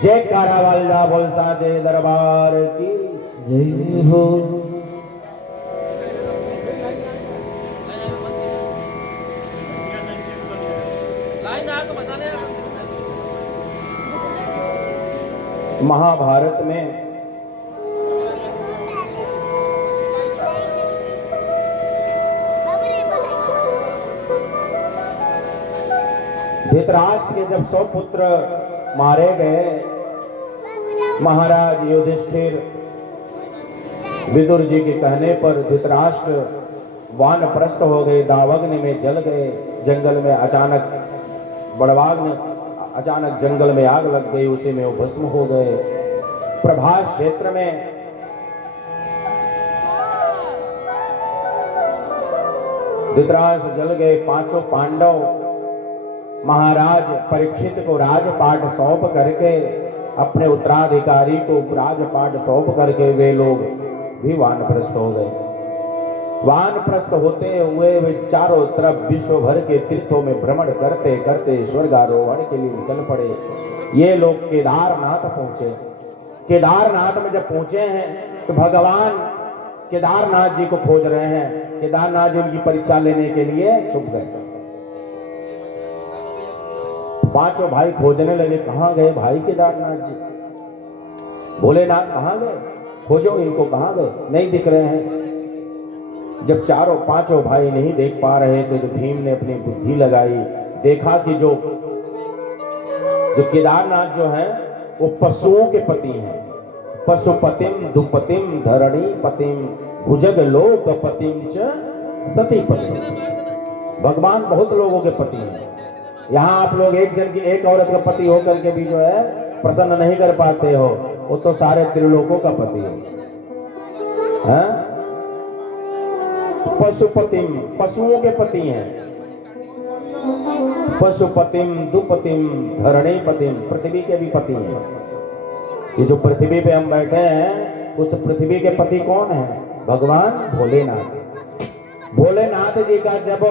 जय कारावाला बोल साचे दरबार की जय हो। महाभारत में धृतराष्ट्र के जब 100 पुत्र मारे गए, महाराज युधिष्ठिर विदुर जी के कहने पर धृतराष्ट्र वानप्रस्थ हो गए, दावाग्नि में जल गए। जंगल में अचानक बड़वाग ने अचानक जंगल में आग लग गई, उसी में वो भस्म हो गए। प्रभास क्षेत्र में धृतराष्ट्र जल गए। 5 पांडव महाराज परीक्षित को राजपाट सौंप करके, अपने उत्तराधिकारी को राजपाट सौंप करके वे लोग भी वानप्रस्थ हो गए। वानप्रस्थ होते हुए वे चारों तरफ विश्व भर के तीर्थों में भ्रमण करते करते स्वर्गारोहण के लिए निकल पड़े। ये लोग केदारनाथ पहुंचे। केदारनाथ में जब पहुंचे हैं तो भगवान केदारनाथ जी को खोज रहे हैं। केदारनाथ जी उनकी परीक्षा लेने के लिए छुप गए। 5 भाई खोजने लगे, कहां गए भाई केदारनाथ जी? भोलेनाथ कहां गए? खोजो इनको, कहां गए? नहीं दिख रहे हैं। जब 5 भाई नहीं देख पा रहे थे तो भीम ने अपनी बुद्धि लगाई। देखा कि जो केदारनाथ जो है वो पशुओं के पति हैं। पशुपतिम दुपतिम धरणी पतिम भुजग लोक पतिम च सती पति। भगवान बहुत लोगों के पति हैं। यहाँ आप लोग एक औरत का पति होकर के भी जो है प्रसन्न नहीं कर पाते हो, वो तो सारे त्रिलोकों का पति है। पशुपतिम पशुओं के पति हैं। पशुपतिम दुपतिम धरणी पतिम पृथ्वी के भी पति हैं। ये जो पृथ्वी पे हम बैठे हैं उस पृथ्वी के पति कौन है? भगवान भोलेनाथ। भोलेनाथ जी का जब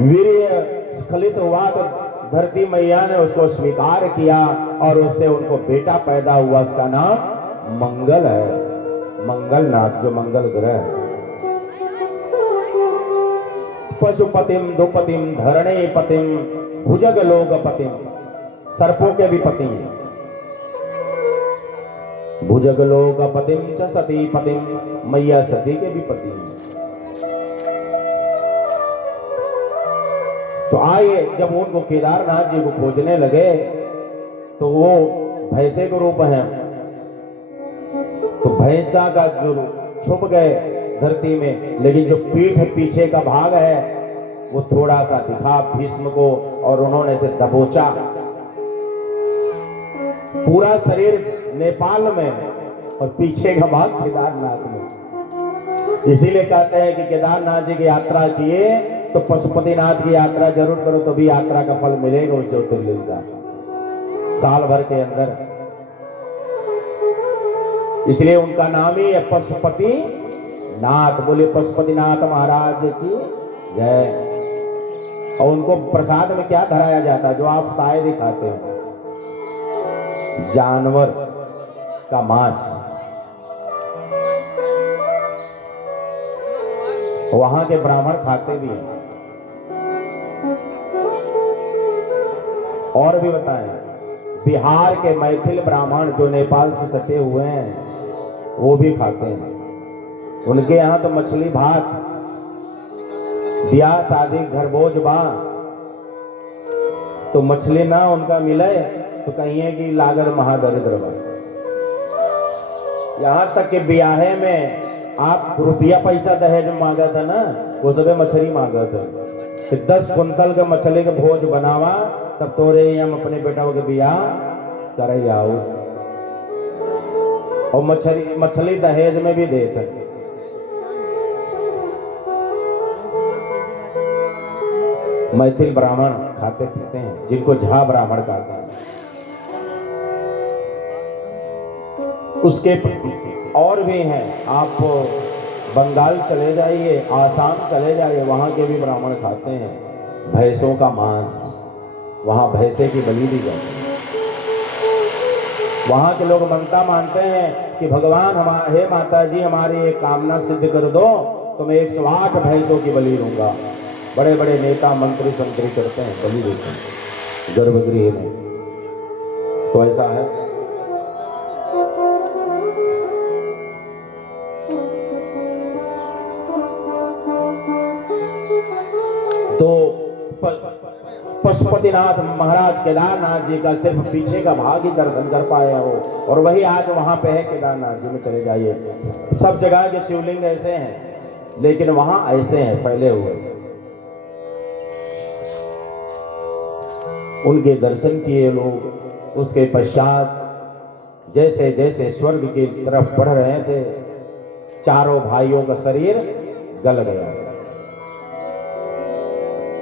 वीर्य स्खलित हुआ तो धरती मैया ने उसको स्वीकार किया और उससे उनको बेटा पैदा हुआ। उसका नाम मंगल है, मंगलनाथ, जो मंगल ग्रह है। पशुपतिम दुपतिम धरणी पतिम भुजग लोक पतिम, सर्पों के भी पति हैं। भुजग लोक पतिम च सती पतिम, मैया सती के भी पति हैं। तो आइए, जब उनको केदारनाथ जी को खोजने लगे तो वो भैंसे के रूप हैं, तो भैंसा का जो छुप गए धरती में, लेकिन जो पीठ पीछे का भाग है वो थोड़ा सा दिखा भीष्म को और उन्होंने से दबोचा। पूरा शरीर नेपाल में और पीछे का भाग केदारनाथ में। इसीलिए कहते हैं कि केदारनाथ जी की यात्रा किए तो पशुपतिनाथ की यात्रा जरूर करो, तो भी यात्रा का फल मिलेगा उस ज्योतिर्लिंग का साल भर के अंदर। इसलिए उनका नाम ही है पशुपति नाथ। बोले पशुपतिनाथ महाराज की जय। और उनको प्रसाद में क्या धराया जाता है जो आप शायद ही खाते हो? जानवर का मांस। वहां के ब्राह्मण खाते भी हैं। और भी बताएं, बिहार के मैथिल ब्राह्मण जो नेपाल से सटे हुए हैं वो भी खाते हैं। उनके यहाँ तो मछली भात, ब्याह शादी घर भोज बा तो मछली ना उनका मिले तो कहिए कि लागत महादरिद्र बा। यहाँ तक कि ब्याहे में आप रुपया पैसा दहेज मांगा था ना, वो सब मछली मांगा था। कि 10 कुंतल के मछली के भोज बनावा, तब तोरे हम अपने बेटा के बियाह कर आओ। और मछली दहेज में भी देते। मैथिल ब्राह्मण खाते पीते हैं, जिनको झा ब्राह्मण कहते हैं। उसके और भी हैं, आप बंगाल चले जाइए, आसाम चले जाइए, वहां के भी ब्राह्मण खाते हैं भैंसों का मांस। वहां भैंसे की बलि दी जाती है। वहां के लोग मनता मानते हैं कि भगवान हे माता जी हमारी एक कामना सिद्ध कर दो, तो मैं 108 भैंसों की बलि दूंगा। बड़े बड़े नेता मंत्री संतरी करते हैं, बलि देते हैं गर्भगृह में। तो ऐसा है। तो पशुपतिनाथ महाराज केदारनाथ जी का सिर्फ पीछे का भाग ही दर्शन कर पाए हो, और वही आज वहां पे है। केदारनाथ जी में चले जाइए, सब जगह के शिवलिंग ऐसे हैं, लेकिन वहां ऐसे हैं फैले हुए। उनके दर्शन किए लोग। उसके पश्चात जैसे जैसे स्वर्ग की तरफ बढ़ रहे थे, चारों भाइयों का शरीर गल गया।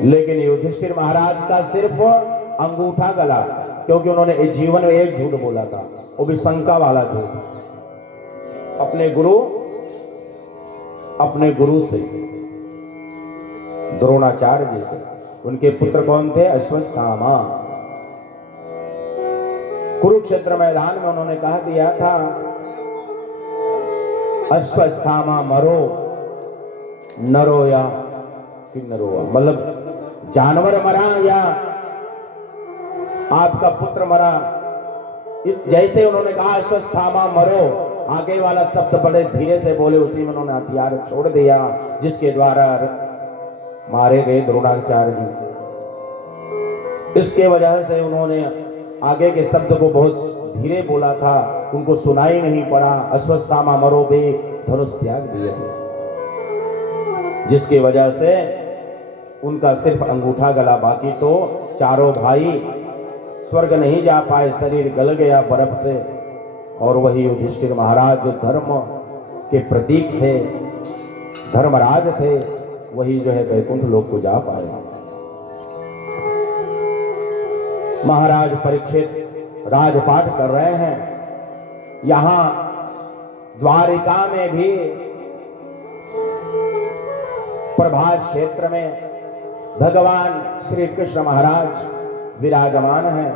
लेकिन युधिष्ठिर महाराज का सिर्फ अंगूठा गला, क्योंकि उन्होंने जीवन में एक झूठ बोला था, वो भी शंका वाला झूठ। अपने गुरु से, द्रोणाचार्य जी से। उनके पुत्र कौन थे? अश्वत्थामा। कुरुक्षेत्र मैदान में उन्होंने कहा दिया था, अश्वत्थामा मरो नरो या किन्नरो, मतलब जानवर मरा या आपका पुत्र मरा। जैसे उन्होंने कहा अश्वत्थामा मरो, आगे वाला शब्द बड़े धीरे से बोले, उसी में उन्होंने हथियार छोड़ दिया, जिसके द्वारा मारे गए द्रोणाचार्य जी। इसके वजह से उन्होंने आगे के शब्द को बहुत धीरे बोला था, उनको सुनाई नहीं पड़ा। अश्वत्थामा मरो भी धनुष त्याग दिए थे, जिसकी वजह से उनका सिर्फ अंगूठा गला। बाकी तो चारों भाई स्वर्ग नहीं जा पाए, शरीर गल गया बर्फ से। और वही युधिष्ठिर महाराज जो धर्म के प्रतीक थे, धर्मराज थे, वही जो है वैकुंठ लोक को जा पाए। महाराज परीक्षित राजपाठ कर रहे हैं। यहां द्वारिका में भी प्रभास क्षेत्र में भगवान श्री कृष्ण महाराज विराजमान हैं।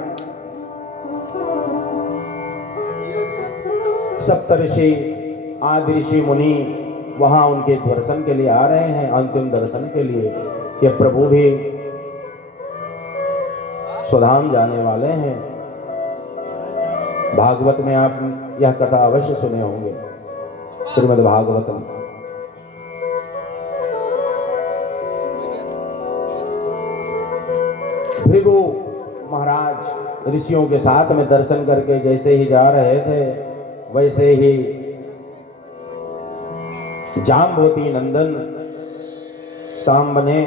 सप्तऋषि आदि ऋषि मुनि वहां उनके दर्शन के लिए आ रहे हैं, अंतिम दर्शन के लिए, कि प्रभु भी स्वधाम जाने वाले हैं। भागवत में आप यह कथा अवश्य सुने होंगे, श्रीमद् भागवतम। भृगु महाराज ऋषियों के साथ में दर्शन करके जैसे ही जा रहे थे, वैसे ही जाम्बवती नंदन सांब ने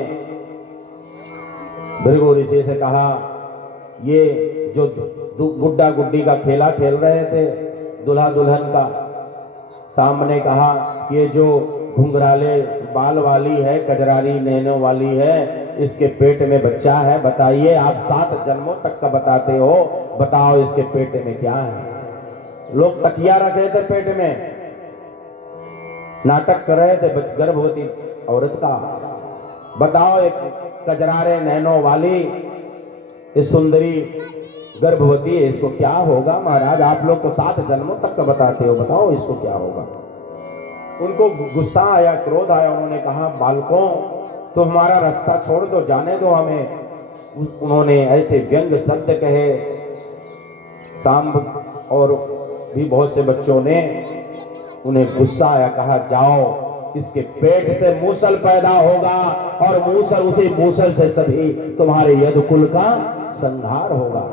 भृगु ऋषि से कहा, ये जो गुड्डा गुड्डी का खेला खेल रहे थे दुल्हा दुल्हन का, सांब ने कहा ये जो घुंघराले बाल वाली है, कजरारी नैनों वाली है, इसके पेट में बच्चा है, बताइए, आप 7 जन्मों तक का बताते हो, बताओ इसके पेट में क्या है। लोग तकिया रखे थे पेट में, नाटक कर रहे थे गर्भवती औरत का। बताओ एक कजरारे नैनों वाली इस सुंदरी गर्भवती है, इसको क्या होगा? महाराज आप लोग तो 7 जन्मों तक का बताते हो, बताओ इसको क्या होगा। उनको गुस्सा आया, क्रोध आया। उन्होंने कहा, बालकों तो हमारा रास्ता छोड़ दो, जाने दो हमें। उन्होंने ऐसे व्यंग शब्द कहे। सांब और भी बहुत से बच्चों ने, उन्हें गुस्सा आया, कहा जाओ इसके पेट से मूसल पैदा होगा, और मूसल, उसी मूसल से सभी तुम्हारे यदुकुल का संहार होगा।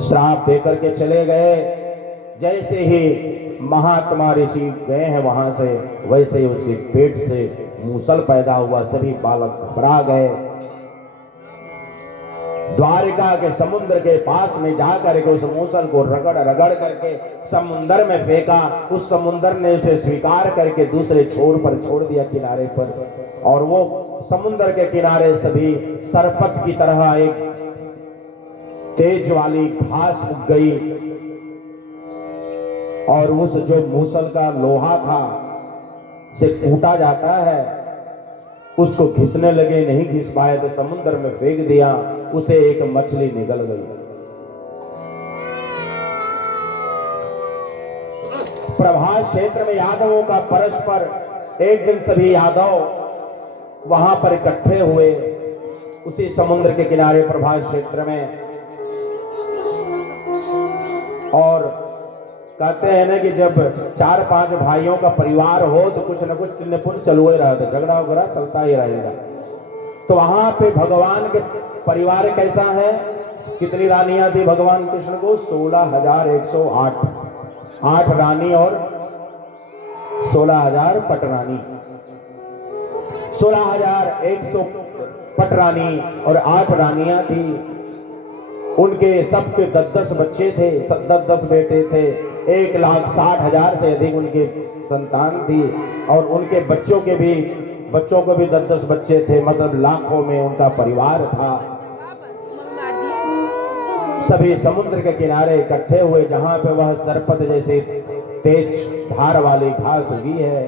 श्राप देकर के चले गए। जैसे ही महात्मा ऋषि गए हैं वहां से, वैसे ही उसके पेट से मूसल पैदा हुआ। सभी बालक घबरा गए। द्वारिका के समुद्र के पास में जाकर के उस मूसल को रगड़ रगड़ करके समुद्र में फेंका। उस समुद्र ने उसे स्वीकार करके दूसरे छोर पर छोड़ दिया, किनारे पर। और वो समुद्र के किनारे सभी सरपत की तरह एक तेज वाली घास उग गई। और उस जो मूसल का लोहा था से कूटा जाता है, उसको घिसने लगे, नहीं घिस पाए तो समुद्र में फेंक दिया। उसे एक मछली निकल गई। प्रभास क्षेत्र में यादवों का परस्पर, एक दिन सभी यादव वहां पर इकट्ठे हुए उसी समुद्र के किनारे प्रभास क्षेत्र में। और कहते हैं ना कि जब 4-5 भाइयों का परिवार हो तो कुछ न कुछ निपुण चलू ही रहता, झगड़ा वगड़ा चलता ही रहेगा। तो वहां पे भगवान के परिवार कैसा है, कितनी रानियां थी भगवान कृष्ण को? 16,108, 8 रानी और 16,000 पटरानी। 16,100 पटरानी और 8 रानियां थी। उनके सबके 10-10 बच्चे थे, 10-10 बेटे थे। 1,60,000 से अधिक उनके संतान थी। और उनके बच्चों को भी 10-10 बच्चे थे, मतलब लाखों में उनका परिवार था। सभी समुद्र के किनारे इकट्ठे हुए, जहां पे वह सरपत जैसे तेज धार वाली घास उगी है।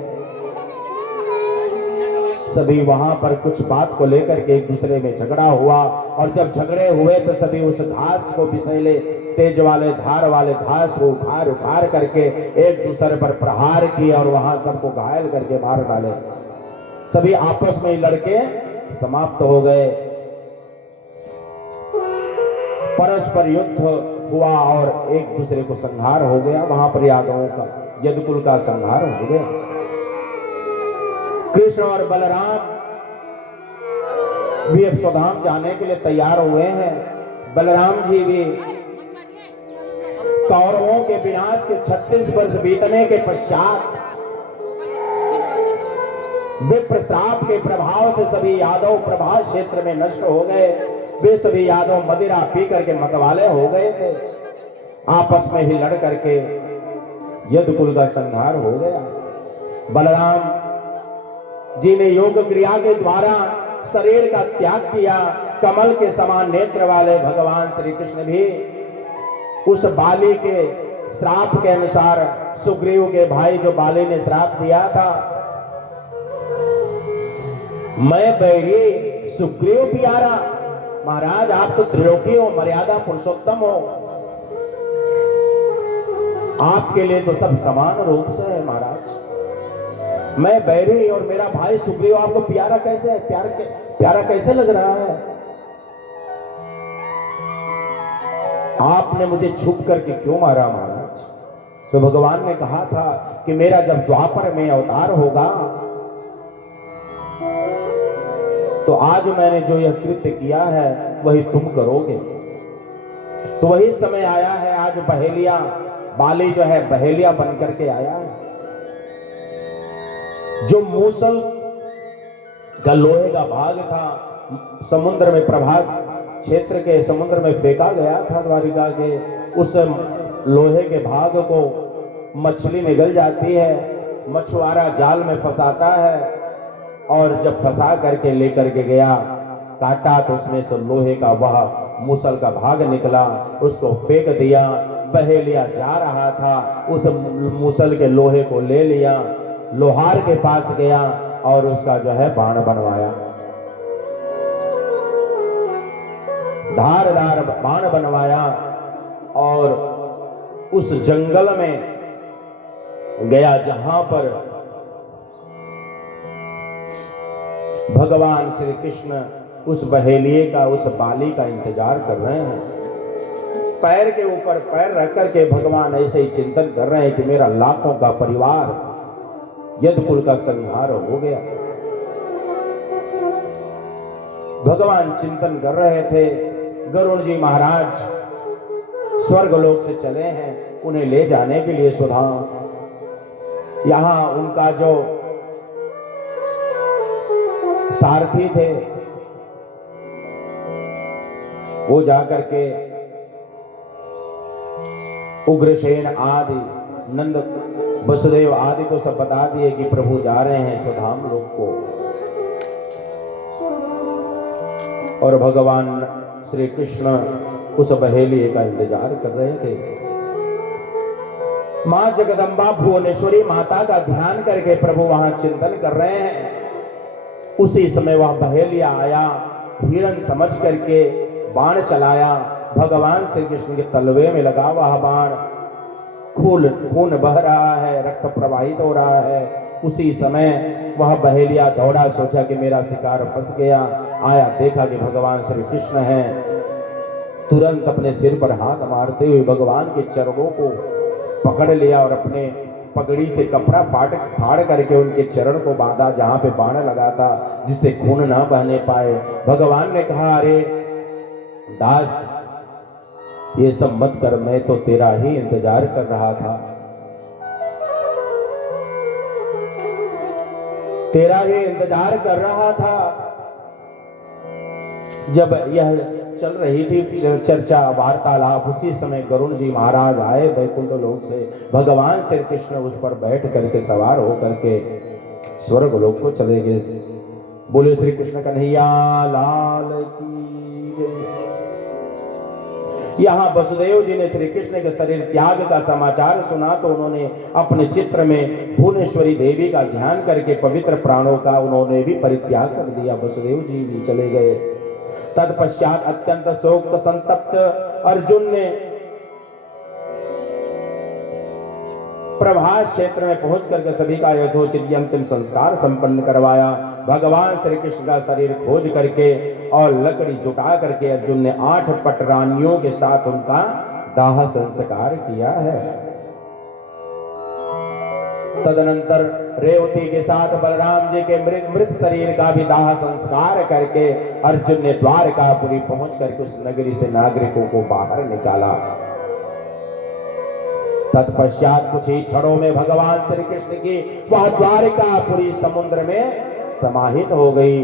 सभी वहां पर कुछ बात को लेकर के एक दूसरे में झगड़ा हुआ। और जब झगड़े हुए तो सभी उस घास को, विषैले तेज वाले धार वाले घास को उखाड़ करके एक दूसरे पर प्रहार किए और वहां सबको घायल करके मार डाले। सभी आपस में लड़के समाप्त हो गए। परस्पर युद्ध हुआ और एक दूसरे को संहार हो गया। वहां पर यादवों का, यदुकुल का संहार हो गया। कृष्ण और बलराम भी अब स्वधाम जाने के लिए तैयार हुए हैं। बलराम जी भी कौरवों के विनाश के 36 वर्ष बीतने के पश्चात विप्र श्राप के प्रभाव से सभी यादव प्रभास क्षेत्र में नष्ट हो गए। वे सभी यादव मदिरा पी करके मतवाले हो गए थे। आपस में ही लड़ करके यदुकुल का संहार हो गया। बलराम जी ने योग क्रिया के द्वारा शरीर का त्याग किया। कमल के समान नेत्र वाले भगवान श्री कृष्ण भी उस बाली के श्राप के अनुसार, सुग्रीव के भाई जो बाली ने श्राप दिया था, मैं बैरी सुग्रीव प्यारा। महाराज आप तो त्रिलोकी हो, मर्यादा पुरुषोत्तम हो, आपके लिए तो सब समान रूप से है। महाराज मैं बैरी और मेरा भाई सुग्रीव आपको प्यारा कैसे है, प्यारा कैसे लग रहा है? आपने मुझे छुप करके क्यों मारा महाराज? तो भगवान ने कहा था कि मेरा जब द्वापर में अवतार होगा तो आज मैंने जो यह कृत्य किया है वही तुम करोगे। तो वही समय आया है। आज बहेलिया, बाली जो है बहेलिया बनकर के आया है। जो मूसल का लोहे का भाग था समुद्र में, प्रभास क्षेत्र के समुद्र में फेंका गया था द्वारिका के, उस लोहे के भाग को मछली निगल जाती है। मछुआरा जाल में फंसाता है और जब फंसा करके लेकर के गया, काटा तो उसमें से लोहे का वह मूसल का भाग निकला, उसको फेंक दिया। बहेलिया जा रहा था, उस मूसल के लोहे को ले लिया, लोहार के पास गया और उसका जो है बाण बनवाया, धारदार बाण बनवाया और उस जंगल में गया जहां पर भगवान श्री कृष्ण उस बहेलिए का, उस बाली का इंतजार कर रहे हैं। पैर के ऊपर पैर रख करके भगवान ऐसे ही चिंतन कर रहे हैं कि मेरा लाखों का परिवार यदुकुल का संहार हो गया। भगवान चिंतन कर रहे थे। गरुड़ जी महाराज स्वर्गलोक से चले हैं, उन्हें ले जाने के लिए सुधाम यहां उनका जो सारथी थे वो जाकर के उग्रसेन आदि नंद वसुदेव आदि को सब बता दिए कि प्रभु जा रहे हैं स्वधाम लोक को। और भगवान श्री कृष्ण उस बहेलिए का इंतजार कर रहे थे। मां जगदम्बा भुवनेश्वरी माता का ध्यान करके प्रभु वहां चिंतन कर रहे हैं। उसी समय वह बहेलिया आया, हिरण समझ करके बाण चलाया। भगवान श्री कृष्ण के तलवे में लगा वह बाण, खून बह रहा है, रक्त प्रवाहित हो रहा है। उसी समय वह बहेलिया दौड़ा, सोचा कि मेरा शिकार फंस गया। आया, देखा कि भगवान श्री कृष्ण हैं। तुरंत अपने सिर पर हाथ मारते हुए भगवान के चरणों को पकड़ लिया और अपने पगड़ी से कपड़ा फाड़ करके उनके चरण को बांधा जहां पे बाण लगा था, जिससे खून ना बहने पाए। भगवान ने कहा, अरे दास, ये सब मत कर, मैं तो तेरा ही इंतजार कर रहा था, तेरा ही इंतजार कर रहा था। जब यह चल रही थी चर्चा वार्तालाप, उसी समय गरुण जी महाराज आए बैकुंठ लोक से। भगवान श्री कृष्ण उस पर बैठ करके सवार होकर के स्वर्ग लोक को चले गए। बोले श्री कृष्ण कन्हैया लाल की जय। यहाँ वसुदेव जी ने श्री कृष्ण के शरीर त्याग का समाचार सुना तो उन्होंने अपने चित्र में भुवनेश्वरी देवी का ध्यान करके पवित्र प्राणों का उन्होंने भी परित्याग कर दिया। वसुदेव जी भी चले गए। तत्पश्चात अत्यंत शोक संतप्त अर्जुन ने प्रभास क्षेत्र में पहुंच करके सभी का यथोचित अंतिम संस्कार संपन्न करवाया। भगवान श्री कृष्ण का शरीर खोज करके और लकड़ी जुटा करके अर्जुन ने 8 पटरानियों के साथ उनका दाह संस्कार किया है। तदनंतर रेवती के साथ बलराम जी के मृत शरीर का भी दाह संस्कार करके अर्जुन ने द्वारकापुरी पहुंच करके उस नगरी से नागरिकों को बाहर निकाला। तत्पश्चात कुछ ही क्षणों में भगवान श्री कृष्ण की वह द्वारकापुरी समुद्र में समाहित हो गई।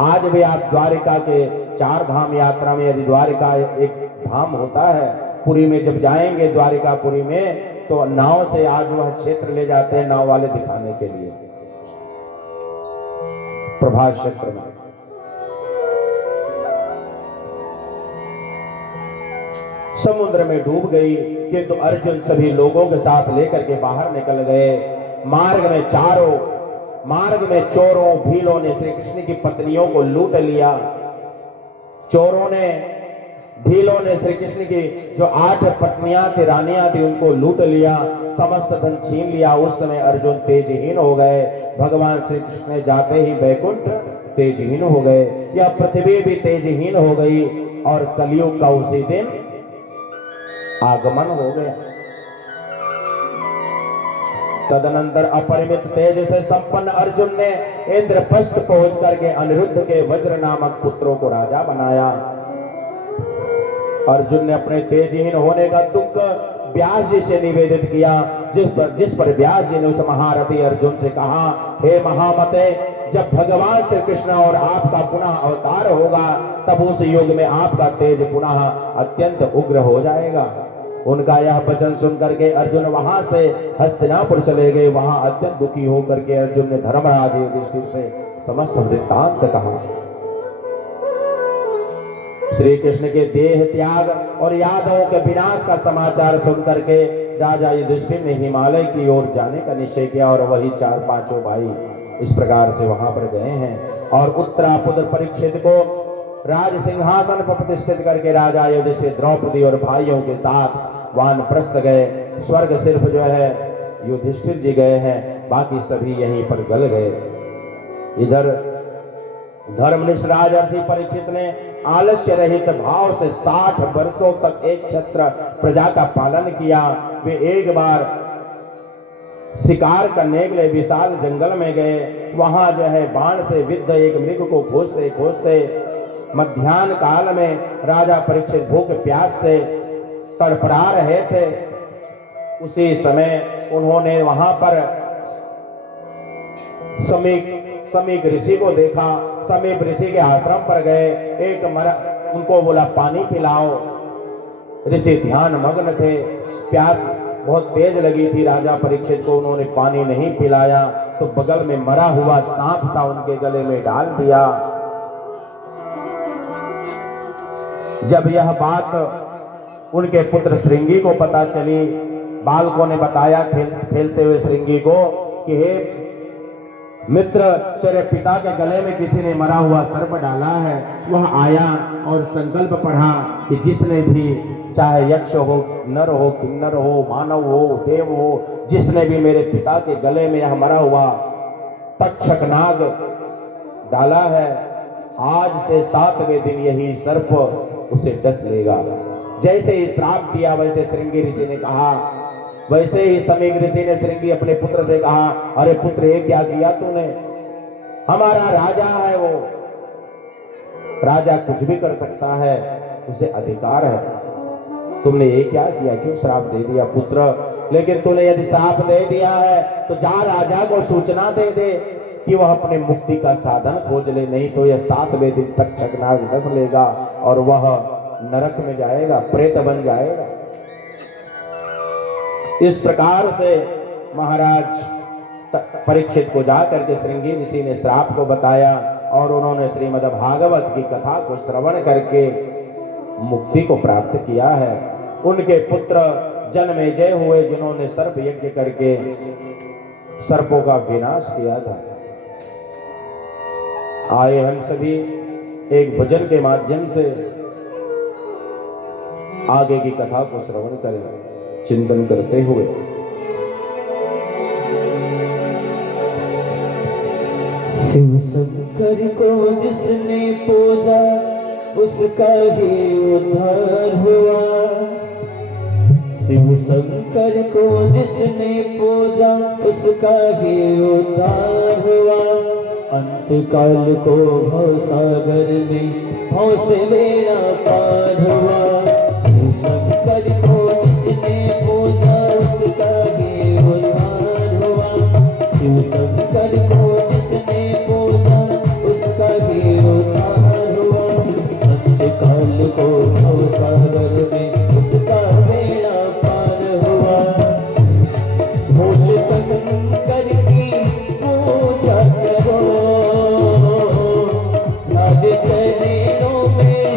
आज भी आप द्वारिका के 4 धाम यात्रा में, यदि द्वारिका एक धाम होता है, पुरी में जब जाएंगे द्वारिकापुरी में, तो नाव से आज वह क्षेत्र ले जाते हैं नाव वाले दिखाने के लिए। प्रभास क्षेत्र में समुद्र में डूब गई, किंतु अर्जुन सभी लोगों के साथ लेकर के बाहर निकल गए। मार्ग में चोरों भीलों ने श्री कृष्ण की पत्नियों को लूट लिया। चोरों ने, भीलों ने श्री कृष्ण की जो 8 पत्नियां थी, रानियां थी, उनको लूट लिया, समस्त धन छीन लिया। उस समय अर्जुन तेजहीन हो गए। भगवान श्री कृष्ण जाते ही बैकुंठ तेजहीन हो गए। यह पृथ्वी भी तेजहीन हो गई और कलयुग का उसी दिन आगमन हो गया। तदनंतर अपरिमित तेज से संपन्न अर्जुन ने इंद्रप्रस्थ पहुंच करके अनिरुद्ध के वज्र नामक पुत्रों को राजा बनाया। अर्जुन ने अपने तेजहीन होने का दुख व्यास जी से निवेदित किया, जिस पर व्यास जी ने उस महारथी अर्जुन से कहा, हे महामते, जब भगवान श्री कृष्ण और आपका पुनः अवतार होगा, तब उस युग में आपका तेज पुनः अत्यंत उग्र हो जाएगा। उनका यह वचन सुनकर के अर्जुन वहां से हस्तिनापुर चले गए। वहां अत्यंत दुखी होकर के अर्जुन ने धर्मराज युधिष्ठिर से समस्त वृत्तांत कहा। श्री कृष्ण के देह त्याग और यादवों के विनाश का समाचार सुनकर के राजा युधिष्ठिर ने हिमालय की ओर जाने का निश्चय किया और वही 4-5 भाई इस प्रकार से वहां पर गए हैं और उत्तरापुत्र परीक्षित को राज सिंहासन पर प्रतिष्ठित करके राजा युधिष्ठिर द्रौपदी और भाइयों के साथ वानप्रस्थ गए। स्वर्ग सिर्फ जो है युधिष्ठिर जी गए हैं, बाकी सभी यहीं पर गल गए। इधर धर्मनिष्ठ राजर्षि परीक्षित ने आलस्य रहित भाव से 60 वर्षों तक एक छत्र प्रजा का पालन किया। वे एक बार शिकार करने के लिए विशाल जंगल में गए। वहां जो है बाण से विद्ध एक मृग को खोजते खोजते मध्याह्न काल में राजा परीक्षित भूख प्यास से तड़पड़ा रहे थे। उसी समय उन्होंने वहां पर समीक ऋषि को देखा। समीप ऋषि के आश्रम पर गए, एक उनको बोला पानी पिलाओ। ऋषि ध्यान मग्न थे, प्यास बहुत तेज लगी थी राजा परीक्षित को, उन्होंने पानी नहीं पिलाया तो बगल में मरा हुआ सांप था उनके गले में डाल दिया। जब यह बात उनके पुत्र श्रृंगी को पता चली, बालकों ने बताया खेलते हुए श्रृंगी को कि हे मित्र, तेरे पिता के गले में किसी ने मरा हुआ सर्प डाला है। वह आया और संकल्प पढ़ा कि जिसने भी, चाहे यक्ष हो, नर हो, किन्नर हो, मानव हो, देव हो, जिसने भी मेरे पिता के गले में यह मरा हुआ तक्षक नाग डाला है, आज से 7वें दिन यही सर्प उसे डस लेगा। जैसे ही श्राप दिया वैसे श्रृंगी ऋषि ने कहा, वैसे ही समीक ऋषि ने श्रृंगी अपने पुत्र से कहा, अरे पुत्र ये क्या किया तूने? हमारा राजा है वो, राजा कुछ भी कर सकता है, उसे अधिकार है। तुमने ये क्या किया, क्यों श्राप दे दिया पुत्र? लेकिन तूने यदि श्राप दे दिया है तो जा राजा को सूचना दे दे कि वह अपने मुक्ति का साधन खोज ले, नहीं तो यह 7वें दिन तक चकनाग डस लेगा और वह नरक में जाएगा, प्रेत बन जाएगा। इस प्रकार से महाराज परीक्षित को जाकर के श्रृंगी ऋषि ने श्राप को बताया और उन्होंने श्रीमद् भागवत की कथा को श्रवण करके मुक्ति को प्राप्त किया है। उनके पुत्र जन्मेजय हुए, जिन्होंने सर्प यज्ञ करके सर्पों का विनाश किया था। आए हम सभी एक भजन के माध्यम से आगे की कथा को श्रवण करें, चिंतन करते हुए। शिव शंकर को जिसने पूजा उसका ही उद्धार हुआ। शिव शंकर को जिसने पूजा उसका ही उद्धार हुआ। अंतकाल को भवसागर में भव से मेरा पार हुआ। शिव शंकर को जिसने पूजा उसका ही उद्धार हुआ। शिव शंकर को जिसने पूजा उसका ही उद्धार हुआ। अंतकाल को भवसागर में उसका मेरा पार हुआ। भोले शंकर की पूजा करो, सारे चरणों में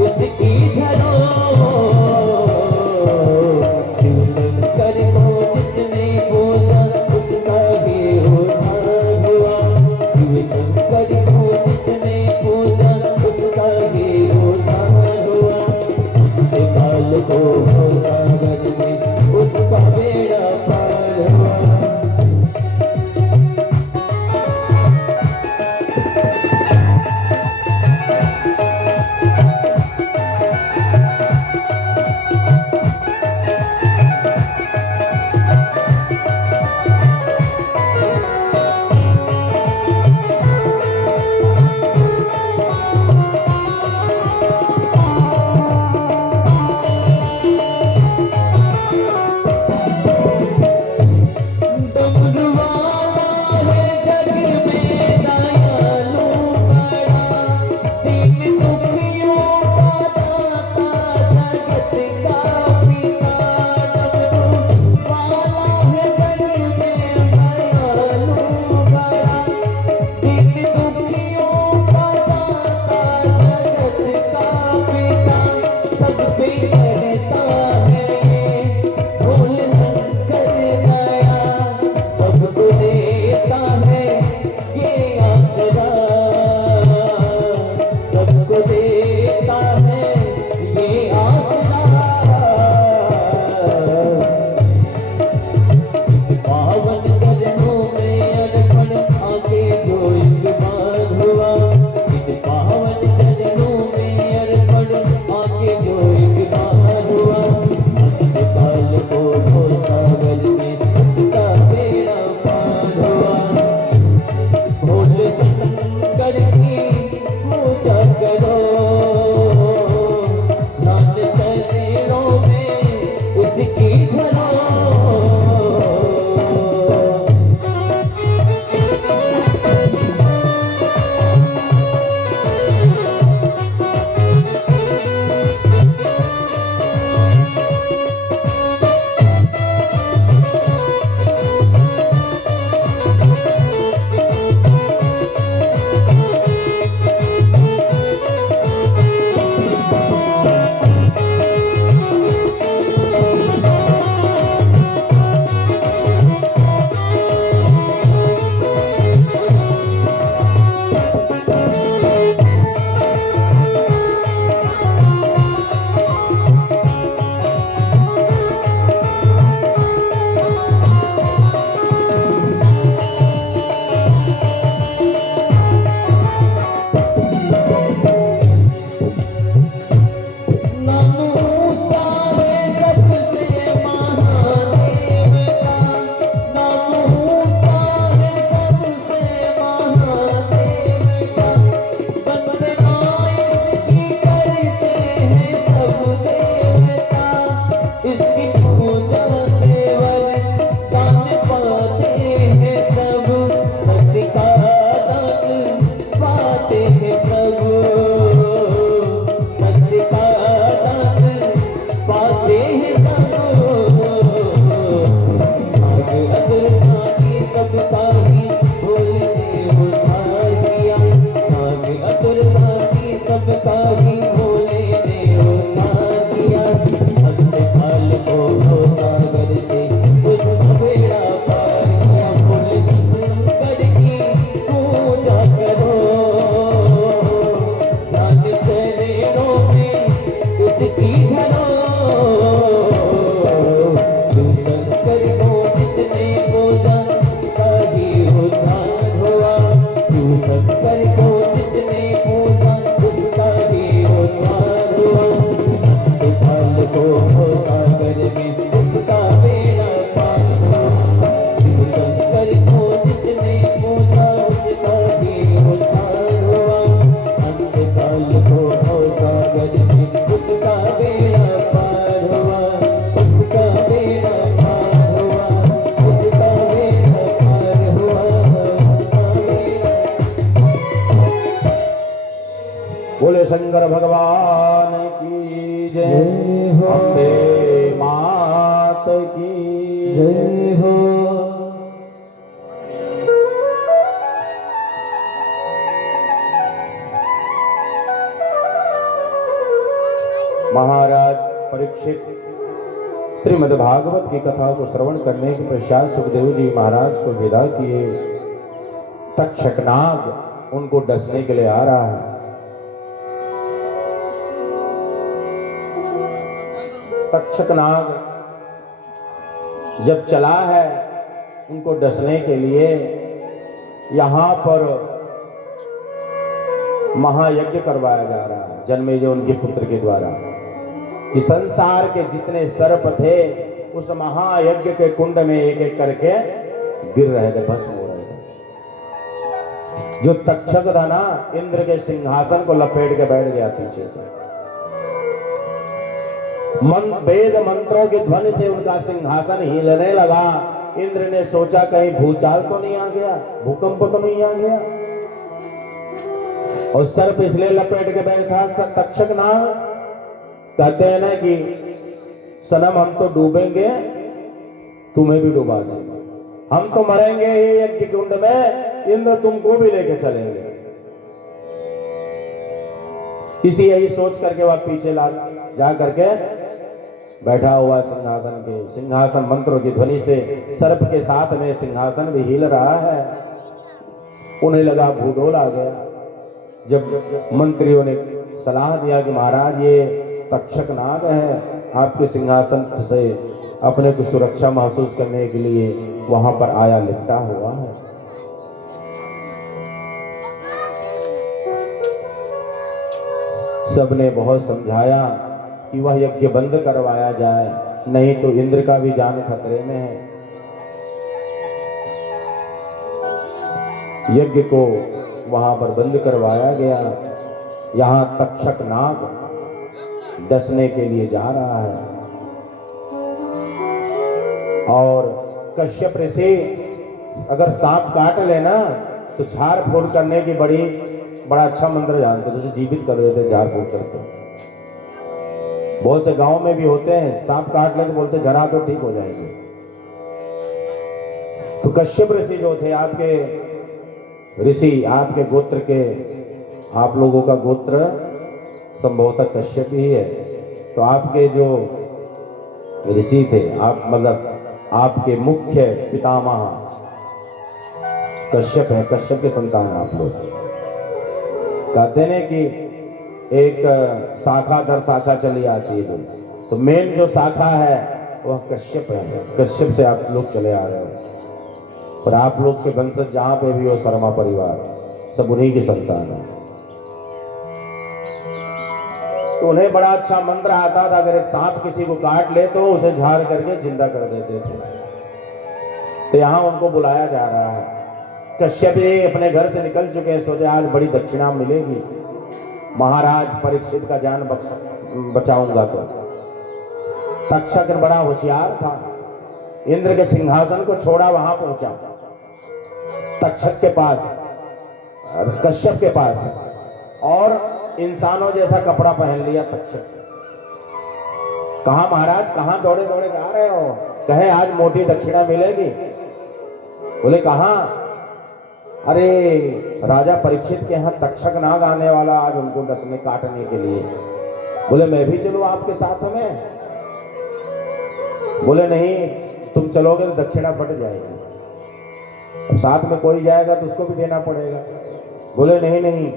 उसकी धरो। बोले शंकर भगवान की जय, जय हो। अम्बे मात की जय हो। महाराज परीक्षित श्रीमद् भागवत की कथा को श्रवण करने के पश्चात सुखदेव जी महाराज को विदा किए। तक्षक नाग उनको डसने के लिए आ रहा है। तक्षक नाग जब चला है उनको डसने के लिए, यहां पर महायज्ञ करवाया जा रहा है जन्मेजय उनके पुत्र के द्वारा, कि संसार के जितने सर्प थे उस महायज्ञ के कुंड में एक एक करके गिर रहे थे, भस्म हो रहे थे। जो तक्षक था ना, इंद्र के सिंहासन को लपेट के बैठ गया पीछे से। वेद मंत्रों की ध्वनि से उनका सिंहासन हिलने लगा। इंद्र ने सोचा कहीं भूचाल तो नहीं आ गया, भूकंप तो नहीं आ गया, और सर्प इसलिए लपेट के बैठा। तक्षक नाग कहते हैं ना कि सनम हम तो डूबेंगे, तुम्हें भी डुबा देंगे, हम तो मरेंगे ये यज्ञ कुंड में, इंद्र तुमको भी लेके चलेंगे। इसी यही सोच करके वह पीछे जा करके बैठा हुआ सिंहासन के। सिंहासन मंत्रों की ध्वनि से सर्प के साथ में सिंहासन भी हिल रहा है। उन्हें लगा भूडोल आ गया। जब मंत्रियों ने सलाह दिया कि महाराज ये तक्षक नाग है, आपके सिंहासन से अपने को सुरक्षा महसूस करने के लिए वहां पर आया, लिपटा हुआ है। सबने बहुत समझाया कि वह यज्ञ बंद करवाया जाए, नहीं तो इंद्र का भी जान खतरे में है। यज्ञ को वहां पर बंद करवाया गया। यहां तक्षक नाग डसने के लिए जा रहा है। और कश्यप ऋषि अगर सांप काट लेना तो झाड़ फूड़ करने की बड़ा अच्छा मंत्र जानते, जैसे जीवित कर देते झाड़ फूड़ करके। बहुत से गांव में भी होते हैं, सांप काट ले तो बोलते जरा तो ठीक हो जाएंगे। तो कश्यप ऋषि जो थे, आपके ऋषि, आपके गोत्र के, आप लोगों का गोत्र संभवतः कश्यप ही है, तो आपके जो ऋषि थे, आप मतलब आपके मुख्य पितामह कश्यप है, कश्यप के संतान आप लोग। कहते हैं कि एक शाखा दर शाखा चली आती है, जो तो मेन जो शाखा है वह कश्यप है। कश्यप से आप लोग चले आ रहे हो, और आप लोग के वंशज जहां पे भी हो, शर्मा परिवार सब उन्हीं की संतान है। तो उन्हें बड़ा अच्छा मंत्र आता था, अगर एक सांप किसी को काट ले तो उसे झाड़ करके जिंदा कर देते थे। तो यहां उनको बुलाया जा रहा है। कश्यप जी अपने घर से निकल चुके हैं, सोचे आज बड़ी दक्षिणा मिलेगी, महाराज परीक्षित का जान बचाऊंगा। तो तक्षक बड़ा होशियार था, इंद्र के सिंहासन को छोड़ा, वहां पहुंचा तक्षक के पास, कश्यप के पास, और इंसानों जैसा कपड़ा पहन लिया तक्षक। कहा महाराज, कहां दौड़े दौड़े जा रहे हो? कहे आज मोटी दक्षिणा मिलेगी। बोले कहां? अरे राजा परीक्षित के यहाँ तक्षक नाग आने वाला, आज उनको डसने काटने के लिए। बोले मैं भी चलूं आपके साथ में? बोले नहीं, तुम चलोगे तो दक्षिणा फट जाएगी, अब साथ में कोई जाएगा तो उसको भी देना पड़ेगा। बोले नहीं नहीं,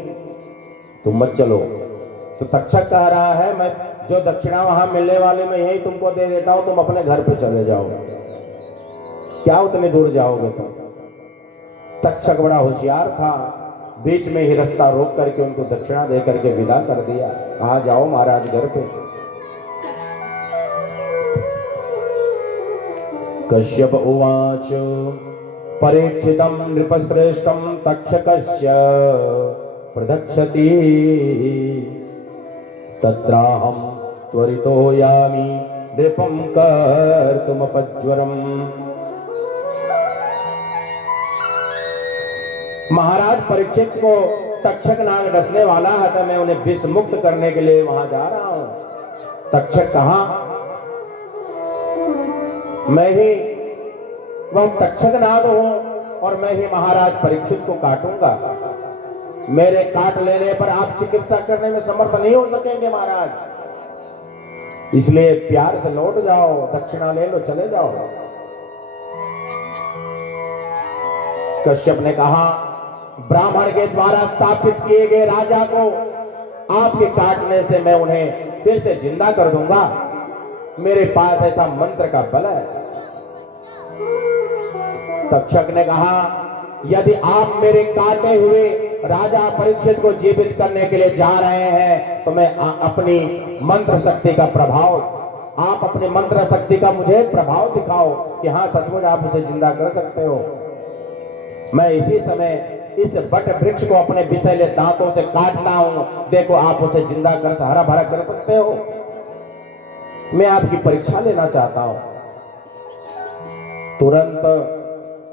तुम मत चलो। तो तक्षक कह रहा है, मैं जो दक्षिणा वहां मिलने वाली मैं यही तुमको दे देता हूं, तुम अपने घर पे चले जाओ, क्या उतने दूर जाओगे तुम? तक्षक बड़ा होशियार था, बीच में ही रास्ता रोक करके उनको दक्षिणा दे करके विदा कर दिया। कहा जाओ महाराज घर पे। कश्यप उवाच परीक्षितं नृपश्रेष्ठं तक्षकस्य प्रदक्षति तत्राहं त्वरितो यामि नृपं कर्तुमपज्वरम्। महाराज परीक्षित को तक्षक नाग डसने वाला है तो मैं उन्हें विष मुक्त करने के लिए वहां जा रहा हूं। तक्षक कहा, मैं ही वह तक्षक नाग हूं और मैं ही महाराज परीक्षित को काटूंगा। मेरे काट लेने पर आप चिकित्सा करने में समर्थ नहीं हो सकेंगे महाराज, इसलिए प्यार से लौट जाओ, दक्षिणा ले लो, चले जाओ। कश्यप ने कहा, ब्राह्मण के द्वारा स्थापित किए गए राजा को आपके काटने से मैं उन्हें फिर से जिंदा कर दूंगा। मेरे पास ऐसा मंत्र का बल है। तक्षक ने कहा, यदि आप मेरे काटे हुए राजा परीक्षित को जीवित करने के लिए जा रहे हैं तो मैं अपनी मंत्र शक्ति का प्रभाव, आप अपनी मंत्र शक्ति का मुझे प्रभाव दिखाओ कि हां सचमुच आप उसे जिंदा कर सकते हो। मैं इसी समय इस बट वृक्ष को अपने विषैले दांतों से काटता हूं, देखो आप उसे जिंदा कर हरा भरा कर सकते हो। मैं आपकी परीक्षा लेना चाहता हूं। तुरंत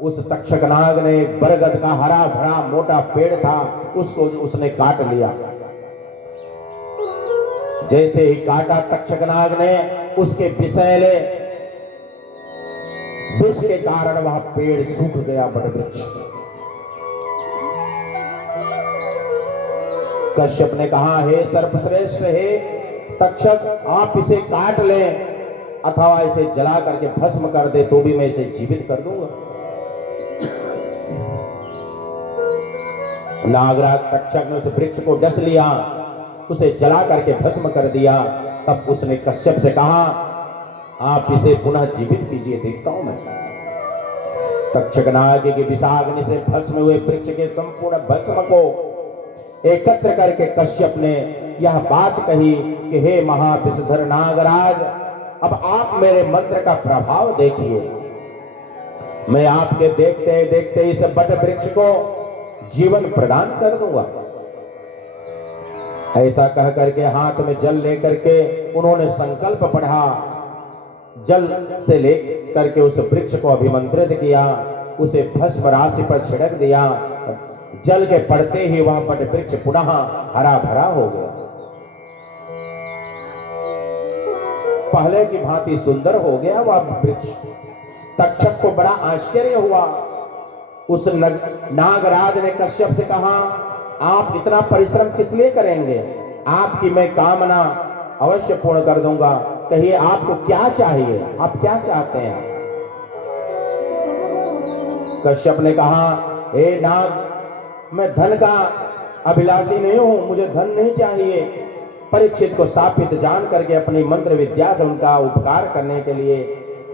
उस तक्षक नाग ने बरगद का हरा भरा मोटा पेड़ था, उसको उसने काट लिया। जैसे ही काटा तक्षक नाग ने, उसके विषैले विष के कारण वह पेड़ सूख गया, बटवृक्ष। कश्यप ने कहा, हे सर्वश्रेष्ठ, हे तक्षक, आप इसे काट लें अथवा इसे जला करके भस्म कर दे तो भी मैं इसे जीवित कर दूंगा। नागराज तक्षक ने उस वृक्ष को डस लिया, उसे जला करके भस्म कर दिया। तब उसने कश्यप से कहा, आप इसे पुनः जीवित कीजिए, देखता हूं मैं। तक्षक नाग के विषाग्नि से भस्म हुए वृक्ष के संपूर्ण भस्म को एकत्र करके कश्यप ने यह बात कही कि हे महाविषधर नागराज, अब आप मेरे मंत्र का प्रभाव देखिए। मैं आपके देखते देखते इस बट वृक्ष को जीवन प्रदान कर दूंगा। ऐसा कह करके हाथ में जल लेकर के उन्होंने संकल्प पढ़ा। जल से लेकर के उस वृक्ष को अभिमंत्रित किया, उसे भस्म राशि पर छिड़क दिया। जल के पड़ते ही वह बट वृक्ष पुनः हरा भरा हो गया, पहले की भांति सुंदर हो गया वह वृक्ष। तक्षक को बड़ा आश्चर्य हुआ। उस नागराज ने कश्यप से कहा, आप इतना परिश्रम किस लिए करेंगे? आपकी मैं कामना अवश्य पूर्ण कर दूंगा। कहिए आपको क्या चाहिए, आप क्या चाहते हैं? कश्यप ने कहा, हे नाग, मैं धन का अभिलाषी नहीं हूं, मुझे धन नहीं चाहिए। परीक्षित को शापित जान करके अपनी मंत्र विद्या से उनका उपकार करने के लिए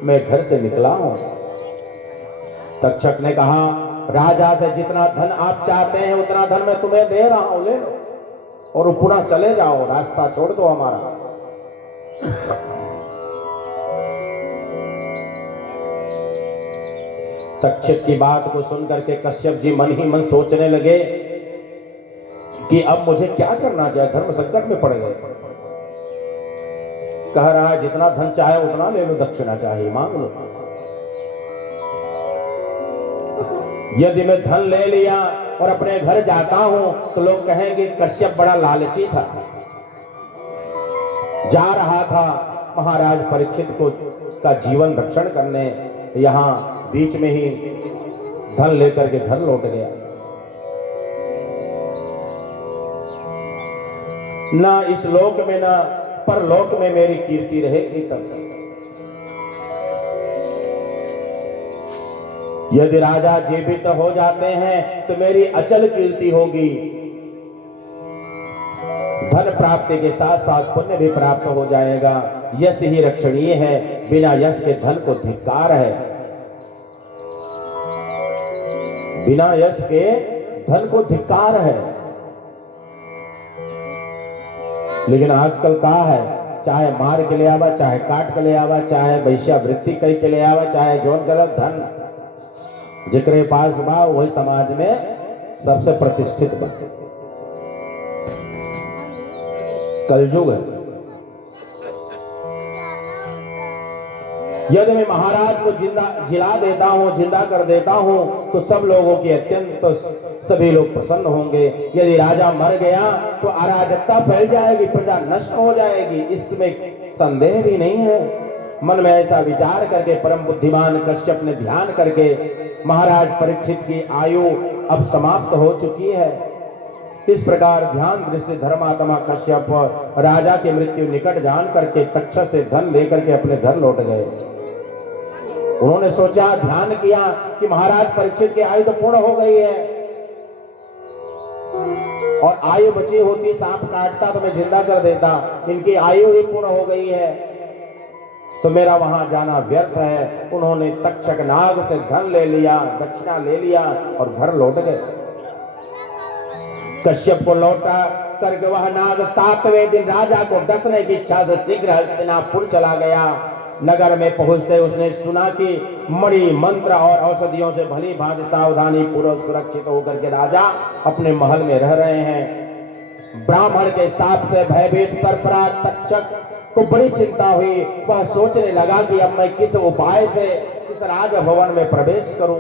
मैं घर से निकला हूं। तक्षक ने कहा, राजा से जितना धन आप चाहते हैं उतना धन मैं तुम्हें दे रहा हूं, ले लो और पुनः चले जाओ, रास्ता छोड़ दो हमारा। तक्षक की बात को सुनकर के कश्यप जी मन ही मन सोचने लगे कि अब मुझे क्या करना चाहिए, धर्म संकट में पड़ गए। कह रहा है जितना धन चाहे उतना ले लो, दक्षिणा चाहिए मांग लो। यदि मैं धन ले लिया और अपने घर जाता हूं तो लोग कहेंगे कश्यप बड़ा लालची था, जा रहा था महाराज परीक्षित को का जीवन रक्षण करने, यहां बीच में ही धन लेकर के घर लौट गया। ना इस लोक में ना परलोक में मेरी कीर्ति रहेगी तब। यदि राजा जीवित हो जाते हैं तो मेरी अचल कीर्ति होगी, धन प्राप्ति के साथ साथ पुण्य भी प्राप्त हो जाएगा। यश ही रक्षणीय है, बिना यश के धन को धिक्कार है। बिना यश के धन को धिक्कार है। लेकिन आजकल का है, चाहे मार के ले आवा, चाहे काट के ले आवा, चाहे वैश्यावृत्ति कई के ले आवा, चाहे जोन गलत धन जिक्रे पास बा वही समाज में सबसे प्रतिष्ठित बा। कलयुग है। यदि मैं महाराज को जिंदा जिला देता हूं, जिंदा कर देता हूं, तो सब लोगों की अत्यंत तो सभी लोग प्रसन्न होंगे। यदि राजा मर गया तो अराजकता फैल जाएगी, प्रजा नष्ट हो जाएगी, इसमें संदेह भी नहीं है। मन में ऐसा विचार करके परम बुद्धिमान कश्यप ने ध्यान करके महाराज परीक्षित की आयु अब समाप्त हो चुकी है, इस प्रकार ध्यान दृष्टि धर्मात्मा कश्यप राजा की मृत्यु निकट जान करके तक्षक से धन लेकर के अपने घर लौट गए। उन्होंने सोचा, ध्यान किया कि महाराज परीक्षित की आयु तो पूर्ण हो गई है और आयु बची होती, सांप काटता तो मैं जिंदा कर देता, इनकी आयु ही पूर्ण हो गई है तो मेरा वहां जाना व्यर्थ है। उन्होंने तक्षक नाग से धन ले लिया, दक्षिणा ले लिया और घर लौट गए। कश्यप को लौटा करके वह नाग 7वें दिन राजा को डसने की इच्छा से शीघ्र हस्तिनापुर चला गया। नगर में पहुंचते उसने सुना कि मणि मंत्र और औषधियों से भली भांति सावधानी पूर्वक सुरक्षित होकर के राजा अपने महल में रह रहे हैं। ब्राह्मण के साप से भयभीत सर्पराज तक्षक को बड़ी चिंता हुई। वह सोचने लगा कि अब मैं किस उपाय से इस राजभवन में प्रवेश करूं,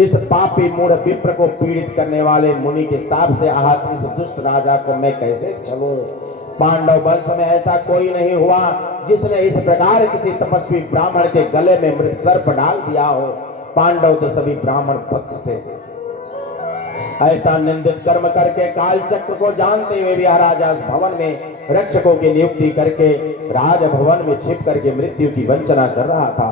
इस पापी मूढ़ विप्र को पीड़ित करने वाले मुनि के साप से आहत इस दुष्ट राजा को मैं कैसे छलूं। पांडव वंश में ऐसा कोई नहीं हुआ जिसने इस प्रकार किसी तपस्वी ब्राह्मण के गले में मृत सर्प डाल दिया हो। पांडव तो सभी ब्राह्मण भक्त थे। ऐसा निंदित कर्म करके काल चक्र को जानते हुए भी राजा भवन में रक्षकों की नियुक्ति करके राजभवन में छिप करके मृत्यु की वंचना कर रहा था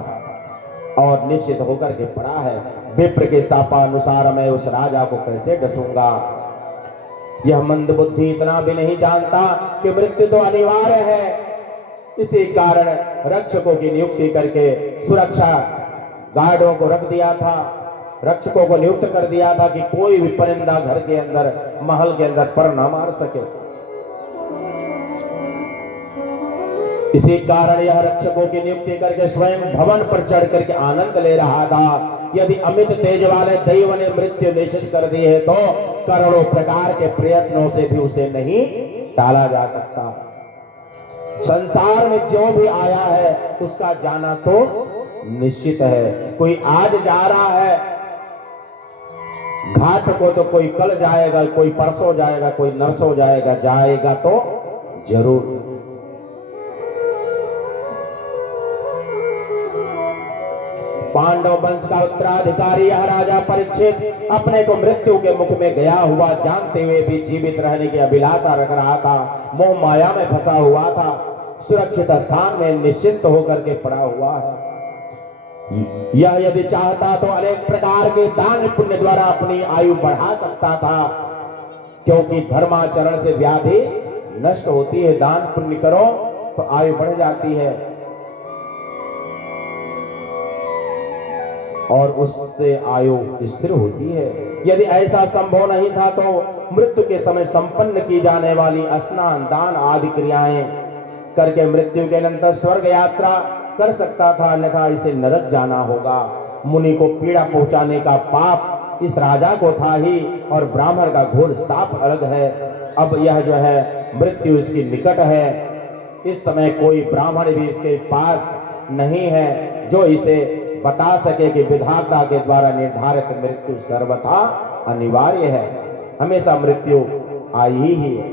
और निश्चित होकर के पड़ा है, विप्र के शापानुसार मैं उस राजा को कैसे डसूंगा। यह मंद बुद्धि इतना भी नहीं जानता कि मृत्यु तो अनिवार्य है। इसी कारण रक्षकों की नियुक्ति करके सुरक्षा गार्डों को रख दिया था, रक्षकों को नियुक्त कर दिया था कि कोई भी परिंदा घर के अंदर, महल के अंदर पर न मार सके। इसी कारण यह रक्षकों की नियुक्ति करके स्वयं भवन पर चढ़ करके आनंद ले रहा था। यदि अमित तेज वाले दैव ने मृत्यु निश्चित कर दी है तो करोड़ों प्रकार के प्रयत्नों से भी उसे नहीं टाला जा सकता। संसार में जो भी आया है उसका जाना तो निश्चित है। कोई आज जा रहा है घाट को तो कोई कल जाएगा, कोई परसों जाएगा, कोई नरसों जाएगा, जाएगा तो जरूर। पांडव वंश का उत्तराधिकारी यह राजा परीक्षित अपने को मृत्यु के मुख में गया हुआ जानते हुए भी जीवित रहने की अभिलाषा रख रहा था। मोह माया में फंसा हुआ था, सुरक्षित स्थान में निश्चिंत होकर के पड़ा हुआ है। यह यदि चाहता तो अनेक प्रकार के दान पुण्य द्वारा अपनी आयु बढ़ा सकता था, क्योंकि धर्माचरण से व्याधि नष्ट होती है। दान पुण्य करो तो आयु बढ़ जाती है और उससे आयु स्थिर होती है। यदि ऐसा संभव नहीं था तो मृत्यु के समय संपन्न की जाने वाली स्नान दान आदि क्रियाएं करके मृत्यु के अनंतर स्वर्ग यात्रा कर सकता था, अन्यथा इसे नरक जाना होगा। मुनि को पीड़ा पहुंचाने का पाप इस राजा को था ही और ब्राह्मण का घोर शाप अलग है। अब यह जो है मृत्यु इसकी निकट है, इस समय कोई ब्राह्मण भी इसके पास नहीं है जो इसे बता सके कि विधाता के द्वारा निर्धारित मृत्यु सर्वथा अनिवार्य है, हमेशा मृत्यु आई ही है।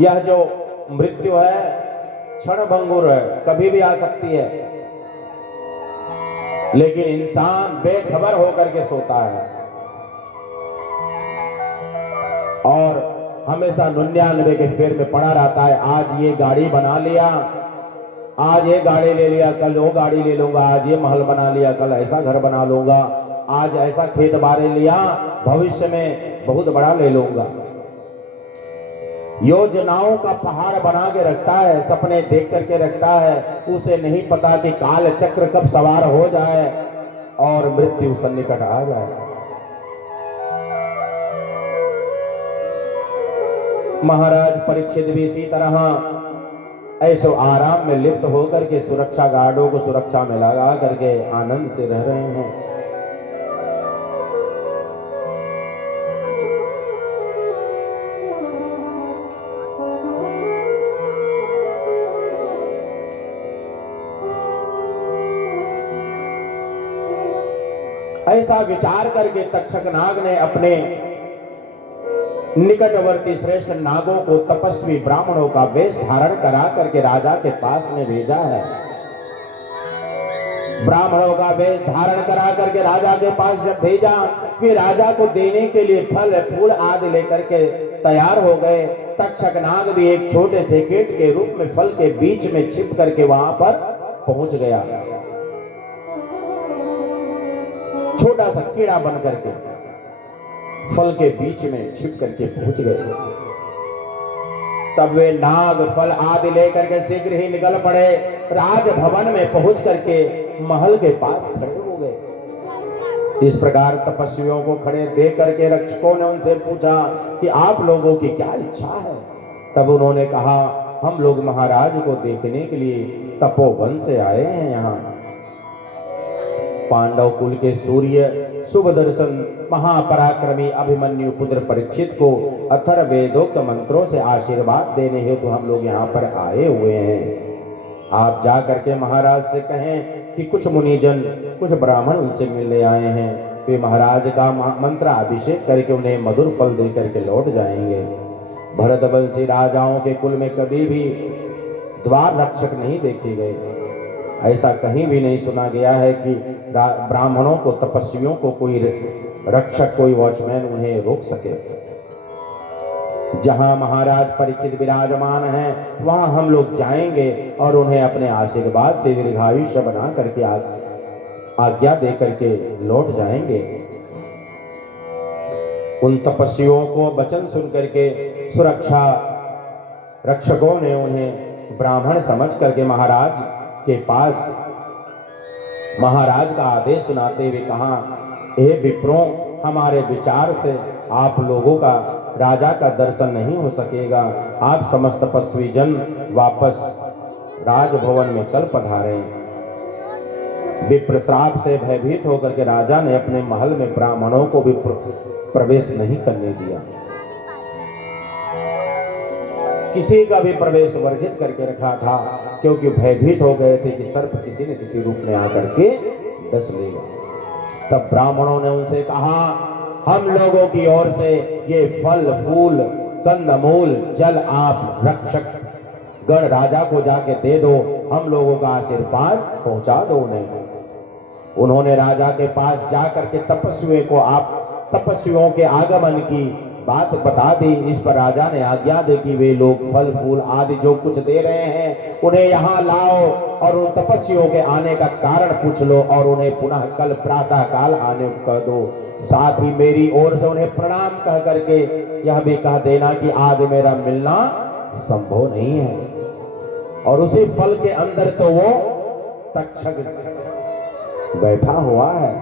यह जो मृत्यु है क्षण भंगुर है, कभी भी आ सकती है, लेकिन इंसान बेखबर होकर के सोता है और हमेशा 99 के फेर में पड़ा रहता है। आज ये गाड़ी बना लिया, आज ये गाड़ी ले लिया, कल वो गाड़ी ले लूंगा, आज ये महल बना लिया, कल ऐसा घर बना लूंगा, आज ऐसा खेत बारे लिया, भविष्य में बहुत बड़ा ले लूंगा। योजनाओं का पहाड़ बना के रखता है, सपने देख करके रखता है, उसे नहीं पता कि काल चक्र कब सवार हो जाए और मृत्यु सन्निकट आ जाए। महाराज परीक्षित भी इसी तरह ऐसो आराम में लिप्त होकर के सुरक्षा गार्डों को सुरक्षा में लगा करके आनंद से रह रहे हैं। ऐसा विचार करके तक्षक नाग ने अपने निकटवर्ती श्रेष्ठ नागों को तपस्वी ब्राह्मणों का वेश धारण करा करके राजा के पास में भेजा है। ब्राह्मणों का वेश धारण करा करके राजा के पास जब भेजा, वे राजा को देने के लिए फल फूल आदि लेकर के तैयार हो गए। तक्षक नाग भी एक छोटे से कीट के रूप में फल के बीच में छिप करके वहां पर पहुंच गया। छोटा सा कीड़ा बन करके फल के बीच में छिप करके पहुंच गए। तब वे नाग फल आदि लेकर के शीघ्र ही निकल पड़े। राजभवन में पहुंच करके महल के पास खड़े हो गए। इस प्रकार तपस्वियों को खड़े देख करके रक्षकों ने उनसे पूछा कि आप लोगों की क्या इच्छा है। तब उन्होंने कहा, हम लोग महाराज को देखने के लिए तपोवन से आए हैं। यहाँ पांडव कुल के सूर्य शुभ दर्शन महापराक्रमी अभिमन्यु पुत्र परीक्षित को अथर्ववेदोक्त मंत्रों से आशीर्वाद देने हेतु हम लोग यहाँ पर आए हुए हैं। आप जा करके महाराज से कहें कि कुछ मुनिजन कुछ ब्राह्मण उनसे मिलने आए हैं। वे महाराज का मंत्राभिषेक करके उन्हें मधुर फल दे करके लौट जाएंगे। भरतवंशी राजाओं के कुल में कभी भी द्वार रक्षक नहीं देखे गए। ऐसा कहीं भी नहीं सुना गया है कि ब्राह्मणों को तपस्वियों को कोई रक्षक कोई वॉचमैन उन्हें रोक सके। जहां महाराज परीक्षित विराजमान हैं वहां हम लोग जाएंगे और उन्हें अपने आशीर्वाद से दीर्घायुष्य बना करके आज्ञा दे करके लौट जाएंगे। उन तपस्वियों को वचन सुन करके सुरक्षा रक्षकों ने उन्हें ब्राह्मण समझ करके महाराज के पास महाराज का आदेश सुनाते हुए कहा, हे विप्रों, हमारे विचार से आप लोगों का राजा का दर्शन नहीं हो सकेगा। आप समस्त तपस्वी जन वापस राजभवन में कल पधारें। विप्र श्राप से भयभीत होकर के राजा ने अपने महल में ब्राह्मणों को भी प्रवेश नहीं करने दिया। किसी का भी प्रवेश वर्जित करके रखा था, क्योंकि भयभीत हो गए थे कि सर्प किसी न किसी रूप में आकर के डस लेगा। तब ब्राह्मणों ने उनसे कहा, हम लोगों की ओर से ये फल फूल कंदमूल जल आप रक्षक गण राजा को जाके दे दो, हम लोगों का आशीर्वाद पहुंचा दो उन्हें। उन्होंने राजा के पास जाकर के तपस्वियों के आगमन की बात बता दी। इस पर राजा ने आज्ञा दी कि वे लोग फल फूल आदि जो कुछ दे रहे हैं उन्हें यहाँ लाओ और उन तपस्वियों के आने का कारण पूछ लो और उन्हें पुनः कल प्रातः काल आने कह दो। साथ ही मेरी ओर से उन्हें प्रणाम कह करके यह भी कह देना कि आज मेरा मिलना संभव नहीं है। और उसी फल के अंदर तो वो तक्षक बैठा हुआ है।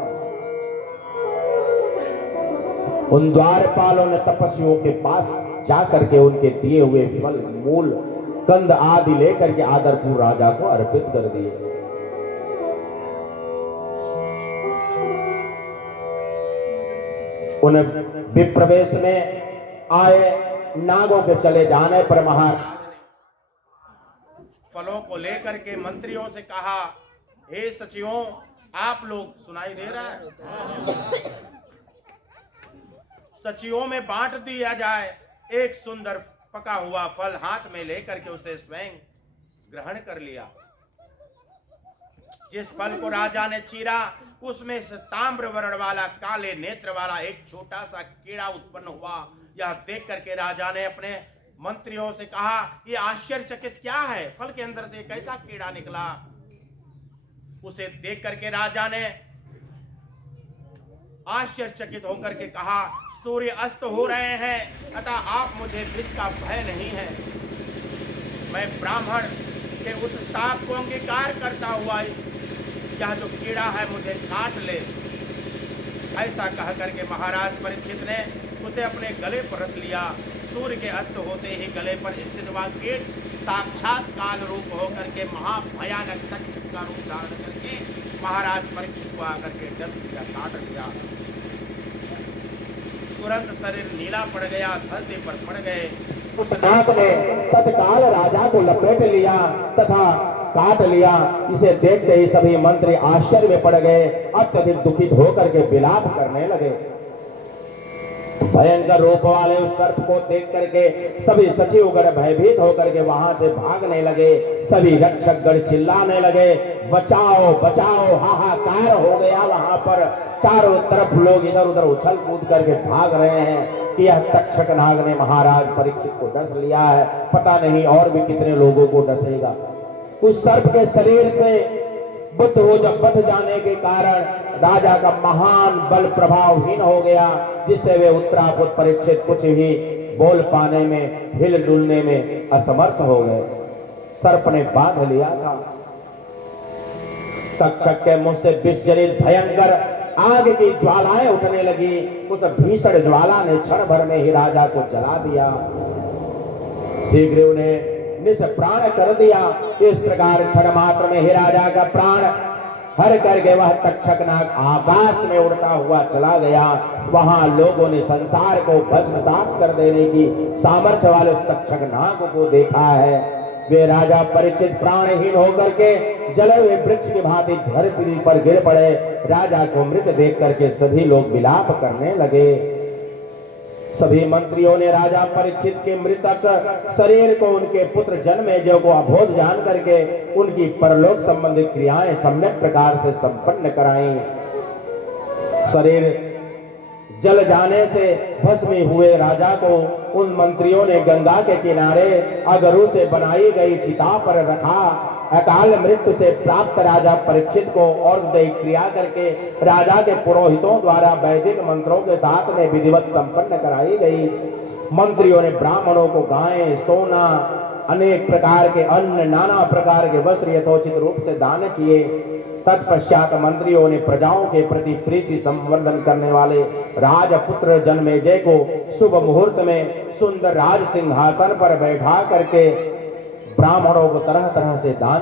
उन द्वारपालों ने तपस्वियों के पास जाकर के उनके दिए हुए फल मूल कंद आदि लेकर के आदरपूर्व राजा को अर्पित कर दिए। उन्हें विप्रवेश में आए नागों के चले जाने पर महाराज फलों को लेकर के मंत्रियों से कहा, हे सचिवों, आप लोग सुनाई दे रहा है? सचिवों में बांट दिया जाए। एक सुंदर पका हुआ फल हाथ में लेकर के उसे स्वयं ग्रहण कर लिया। जिस फल को राजा ने चीरा उसमें से ताम्र वर्ण वाला काले नेत्र वाला एक छोटा सा कीड़ा उत्पन्न हुआ। यह देख करके राजा ने अपने मंत्रियों से कहा, यह आश्चर्यचकित क्या है? फल के अंदर से कैसा कीड़ा निकला? उसे देख करके राजा ने आश्चर्यचकित होकर के कहा, सूर्य अस्त हो रहे हैं, अतः आप मुझे विष का भय नहीं है। मैं ब्राह्मण के उस साप को अंगीकार करता हुआ यह जो कीड़ा है मुझे काट ले। ऐसा कह करके महाराज परीक्षित ने उसे अपने गले पर रख लिया। सूर्य के अस्त होते ही गले पर स्थित हुआ कीट साक्षात काल रूप होकर के महाभयानक तक्षक का रूप धारण करके महाराज परीक्षित को आकर के डस दिया, काट दिया। तुरंत शरीर नीला पड़ गया, धरती पर पड़ गए। उस नाग ने तत्काल राजा को लपेट लिया तथा काट लिया। इसे देखते ही सभी मंत्री आश्चर्य में पड़ गए, अत्यधिक दुखित होकर के विलाप करने लगे। भयंकर रूप वाले उस सर्प को देख करके सभी सचिवगण भयभीत होकर के वहां से भागने लगे। सभी रक्षकगण चिल्लाने लगे, बचाओ बचाओ, हाहाकार हो गया। वहां पर चारों तरफ लोग इधर उधर उछल कूद करके भाग रहे हैं कि यह तक्षक नाग ने महाराज परीक्षित को डस लिया है, पता नहीं और भी कितने लोगों को डसेगा। उस सर्प के शरीर से बुद्ध हो जब बच जाने के कारण राजा का महान बल प्रभावहीन हो गया, जिससे वे उत्तरापुत्र परीक्षित कुछ भी बोल पाने में, हिल डुलने में असमर्थ हो गए। सर्प ने बांध लिया था। तक्षक के मुंह से विष जनित भयंकर आग की ज्वालाएं उठने लगी। उस भीषण ज्वाला ने क्षण भर में ही राजा को जला दिया। शीघ्र उन्हें निष्प्राण कर दिया। इस प्रकार क्षण मात्र में ही राजा का प्राण हर करके वह तक्षक नाग आकाश में उड़ता हुआ चला गया। वहां लोगों ने संसार को भस्मसात कर देने की सामर्थ्य वाले तक्षक नाग को देखा है। वे राजा परीक्षित प्राणहीन होकर के जले हुए वृक्ष की भांति धरती पर गिर पड़े। राजा को मृत देख करके सभी लोग विलाप करने लगे। सभी मंत्रियों ने राजा परीक्षित के मृतक शरीर को उनके पुत्र जन्मेजय को अबोध जान करके उनकी परलोक संबंधी क्रियाएं सम्यक प्रकार से संपन्न कराई। शरीर जल जाने से भस्मी हुए राजा को उन मंत्रियों ने गंगा के किनारे अगरू से बनाई गई चिता पर रखा। अकाल मृत्यु से प्राप्त राजा परीक्षित को और दैहिक क्रिया करके राजा के पुरोहितों द्वारा वैदिक मंत्रों के साथ में विधिवत संपन्न कराई गई। मंत्रियों ने ब्राह्मणों को गायें, सोना, अनेक प्रकार के अन्न, नाना प्रकार के वस्त्र यथोचित रूप से दान किए। तत्पश्चात मंत्रियों ने प्रजाओं के प्रति प्रीति संवर्धन करने वाले राजपुत्र जन्मेजय को शुभ मुहूर्त में सुंदर राज सिंहासन पर बैठा करके ब्राह्मणों को तरह तरह से दान